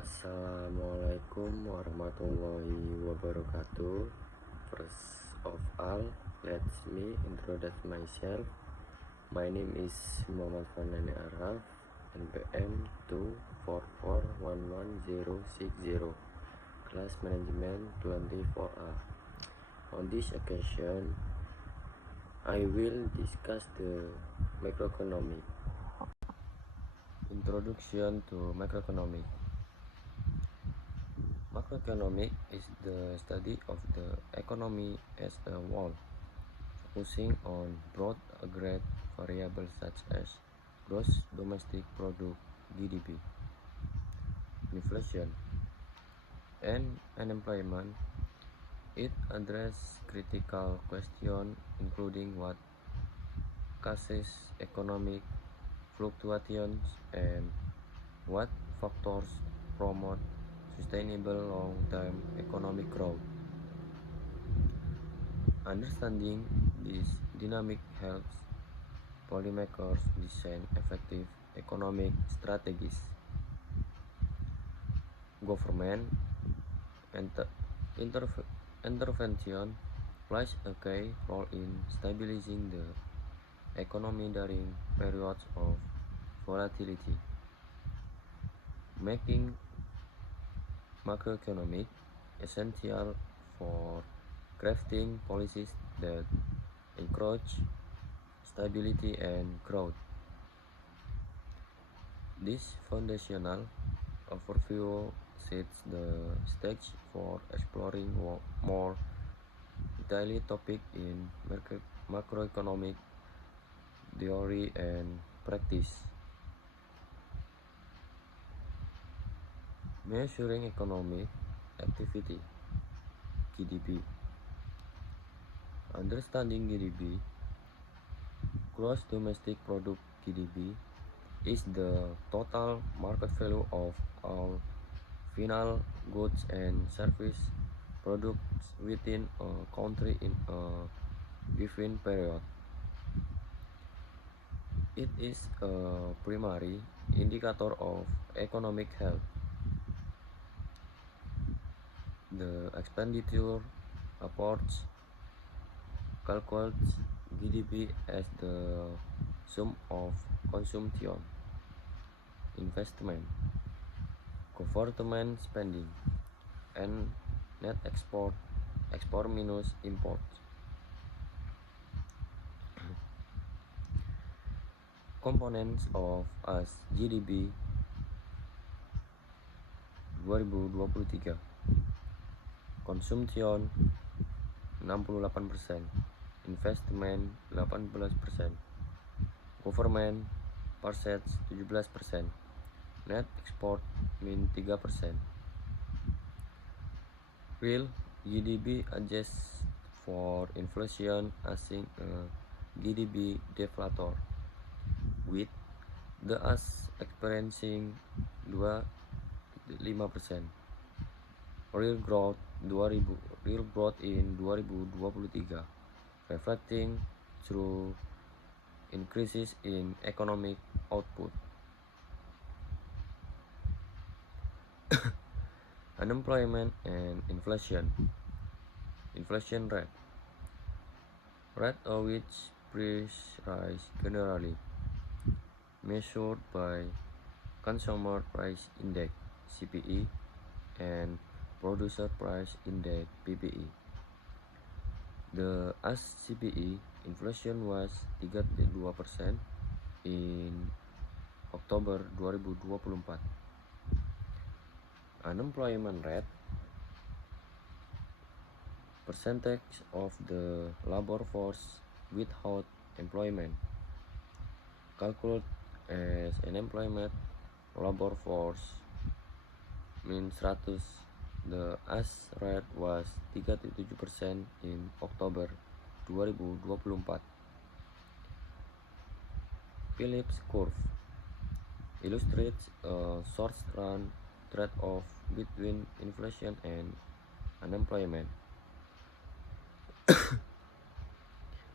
Assalamualaikum warahmatullahi wabarakatuh. First of all, let me introduce myself. My name is Muhammad Fanani Araf, NPM 2441160, Class Management 24A. On this occasion, I will discuss the macroeconomic. Introduction to macroeconomic. Macroeconomic is the study of the economy as a whole, focusing on broad aggregate variables such as gross domestic product (GDP), inflation, and unemployment. It addresses critical questions including what causes economic fluctuations and what factors promote sustainable long-term economic growth. Understanding this dynamic helps policymakers design effective economic strategies. Government intervention plays a key role in stabilizing the economy during periods of volatility, making macroeconomic essential for crafting policies that encourage stability and growth. This foundational overview sets the stage for exploring more detailed topics in macroeconomic theory and practice. Measuring economic activity, GDP. Understanding GDP, gross domestic product (GDP), is the total market value of all final goods and service products within a country in a given period. It is a primary indicator of economic health. The expenditure approach calculates GDP as the sum of consumption, investment, government spending, and net export minus import. Components of GDP 2023. Consumption 68%, investment 18%, government purchase 17%, net export min 3%. Real GDP adjusts for inflation as a GDP deflator, with the US experiencing 5%. Real growth in 2023, reflecting through increases in economic output. Unemployment and inflation. Inflation rate at which price rise generally, measured by Consumer Price Index (CPI) and Producer Price Index (PPI). The CPI inflation was 32% in Oktober 2024. Unemployment rate, percentage of the labor force without employment, calculated as unemployment labor force min 100. The rate was 37% in Oktober 2024. Phillips curve illustrates a short-run trade-off between inflation and unemployment,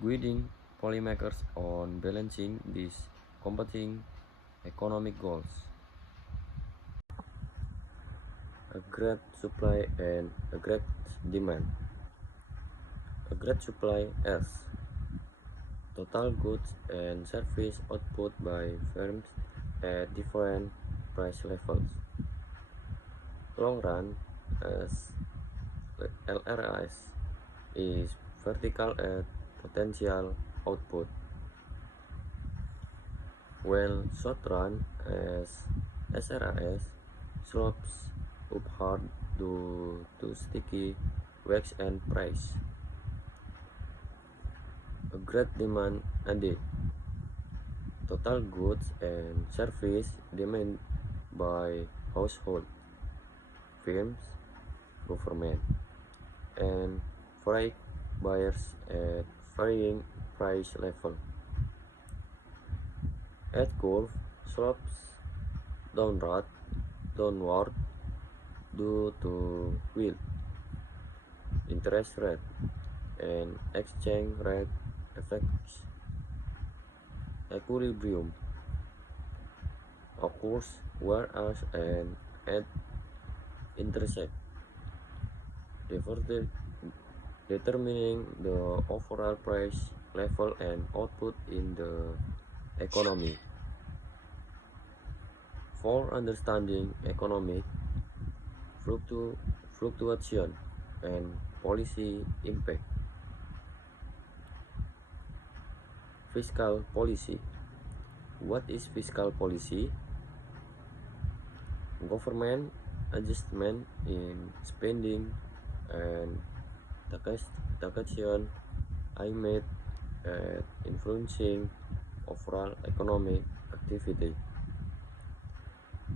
guiding policymakers on balancing these competing economic goals. A great supply and a great demand. A great supply S. Total goods and service output by firms at different price levels. Long run as LRS is vertical at potential output, while short run as SRS slopes upward due to sticky wax and price. A great demand added. Total goods and service demand by household, firms, government, and freight buyers at varying price level. At curve slopes downward due to yield, interest rate, and exchange rate effects. Equilibrium occurs whereas and at intersect, determining the overall price level and output in the economy. For understanding economic fluctuation and policy impact. Fiscal policy. What is fiscal policy? Government adjustment in spending and taxation aimed at influencing overall economic activity,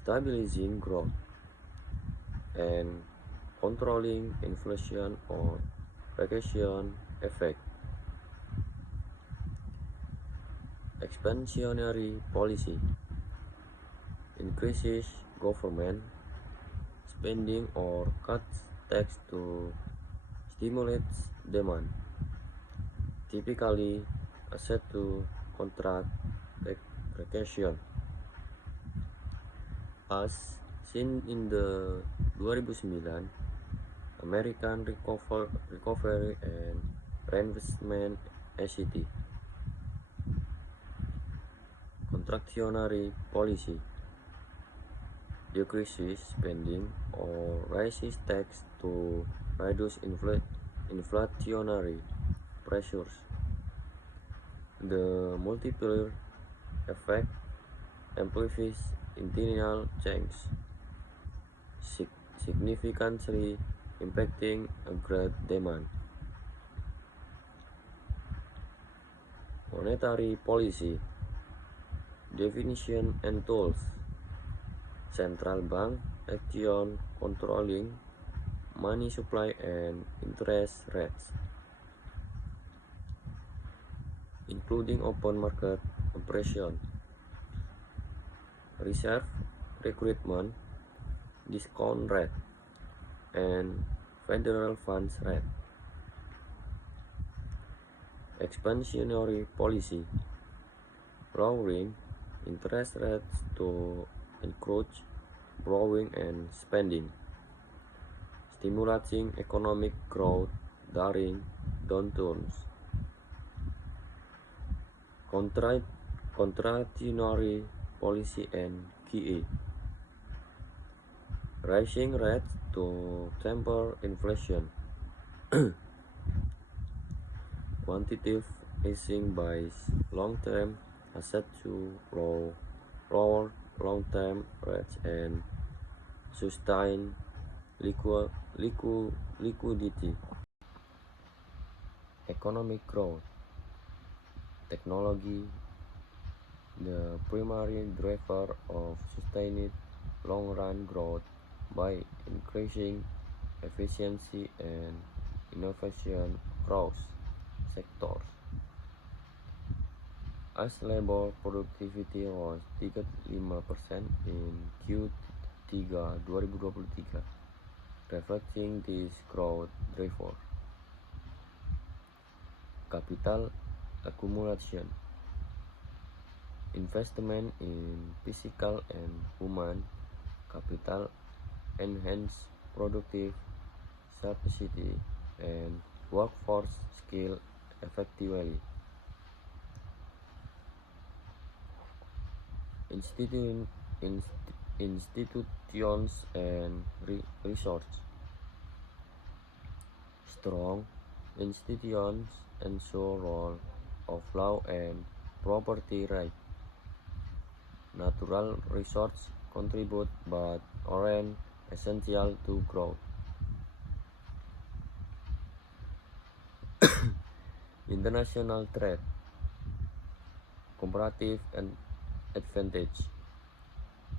stabilizing growth, and controlling inflation or vacation effect. Expansionary policy increases government spending or cuts tax to stimulate demand, typically set to contract recession. As seen in the 2009 American Recovery and Reinvestment Act. Contractionary policy decreases spending or raises tax to reduce inflationary pressures. The multiplier effect amplifies internal change, significantly impacting a great demand. Monetary policy definition and tools. Central bank action controlling money supply and interest rates, including open market operation, reserve recruitment, discount rate, and federal funds rate. Expansionary policy lowering interest rates to encourage borrowing and spending, stimulating economic growth during downturns. Contractionary policy and QE, raising rates to temper inflation. Quantitative easing buys long-term assets to lower long-term rates and sustain liquidity. Economic growth. Technology, the primary driver of sustained long-run growth by increasing efficiency and innovation across sectors. As labor productivity was 35% in Q3 2023, reflecting this growth driver. Capital accumulation. Investment in physical and human capital enhance productive capacity and workforce skill effectively. Institutions and resources. Strong institutions ensure role of law and property right. Natural resources contribute but aren't essential to growth. International trade. Comparative and advantage.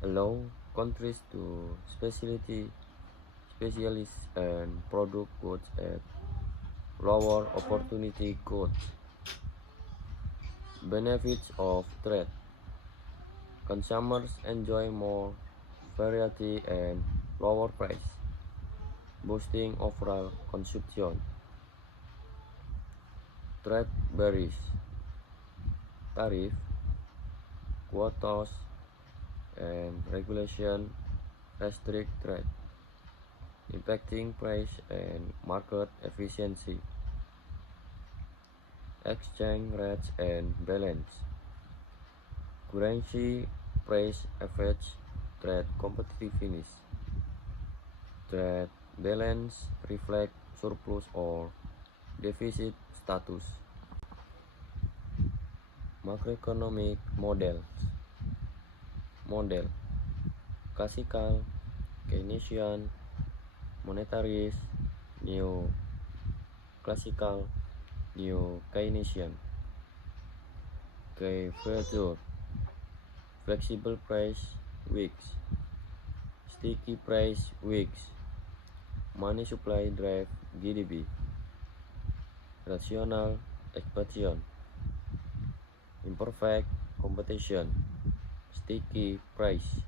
Allow countries to specialize and produce goods at lower opportunity costs. Benefits of trade. Consumers enjoy more variety and lower price, boosting overall consumption. Trade barriers. Tariff, quotas, and regulation restrict trade, impacting price and market efficiency. Exchange rates and balance. Currency price affects trade competitiveness. Trade balance reflect surplus or deficit status. Macroeconomic models. Model classical, Keynesian, monetarist, neo-classical, neo-Keynesian. Keyfraser, flexible price weeks, sticky price weeks, money supply drive GDP, rational expansion, imperfect competition, sticky price,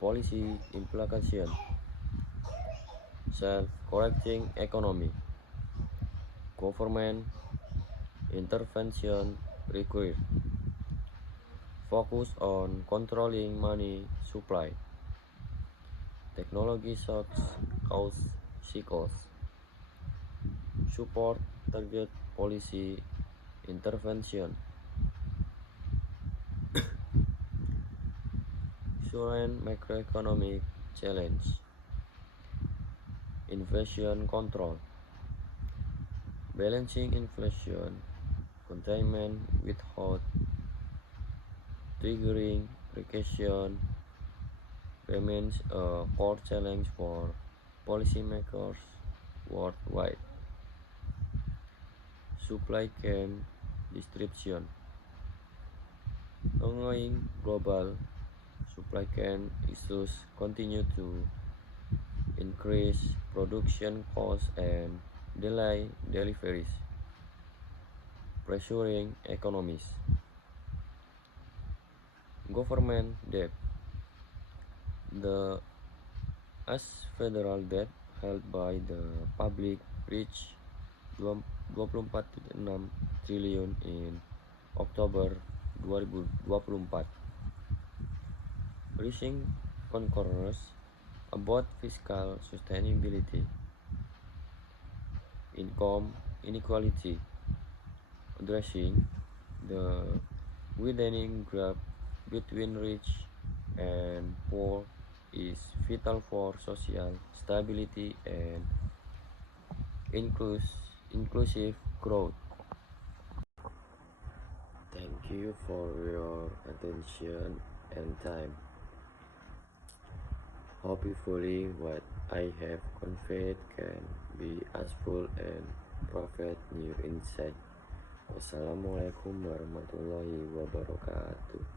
policy implication, self-correcting economy, government intervention required, focus on controlling money supply, technology shocks cause cycles, support target policy intervention, current macroeconomic challenge, inflation control, balancing inflation containment without triggering recession remains a core challenge for policymakers worldwide. Supply chain disruption. Ongoing global supply chain issues continue to increase production costs and delay deliveries, pressuring economies. Government debt. The US federal debt held by the public reached 24,6 triliun in Oktober 2024, raising concerns about fiscal sustainability. Income inequality. Addressing the widening gap between rich and poor is vital for social stability and inclusive growth. Thank you for your attention and time. Hopefully what I have conveyed can be useful and provide new insight. Wassalamualaikum warahmatullahi wabarakatuh.